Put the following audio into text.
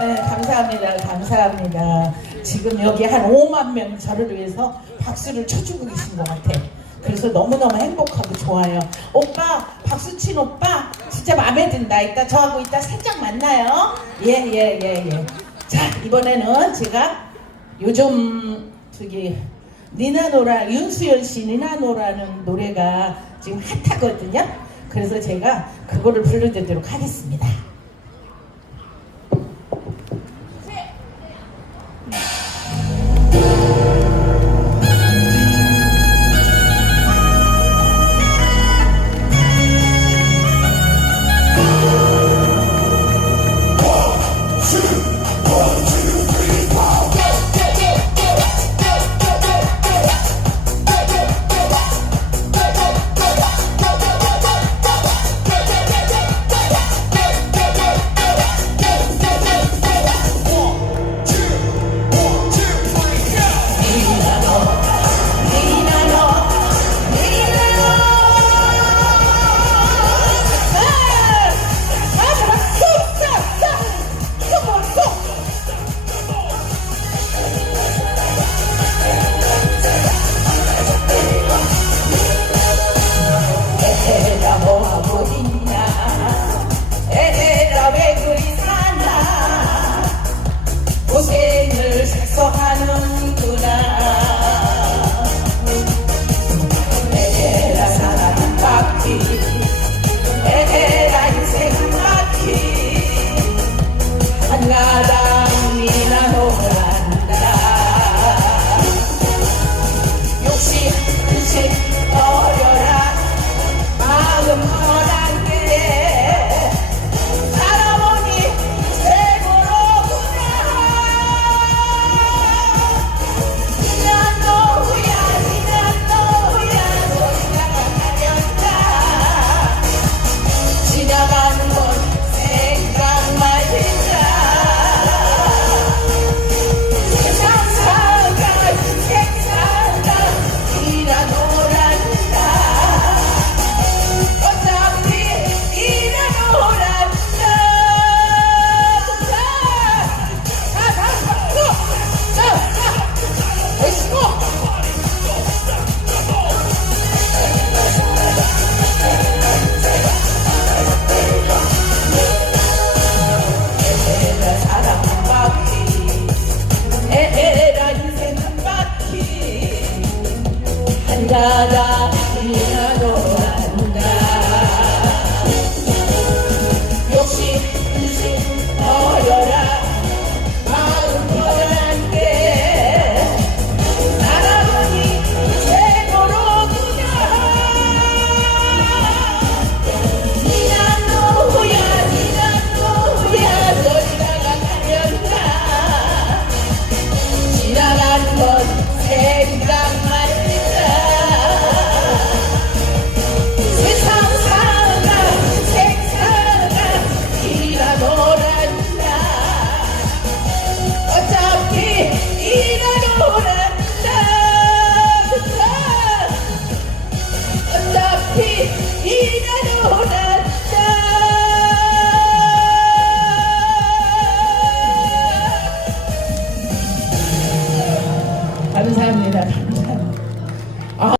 네, 감사합니다. 감사합니다. 지금 여기 한 5만 명 저를 위해서 박수를 쳐주고 계신 것 같아. 그래서 너무너무 행복하고 좋아요. 오빠, 박수친 오빠, 진짜 마음에 든다. 이따 저하고 이따 살짝 만나요. 예, 예, 예, 예. 자, 이번에는 제가 요즘 저기 니나노라, 윤수연 씨 니나노라는 노래가 지금 핫하거든요. 그래서 제가 그거를 불러드리도록 하겠습니다.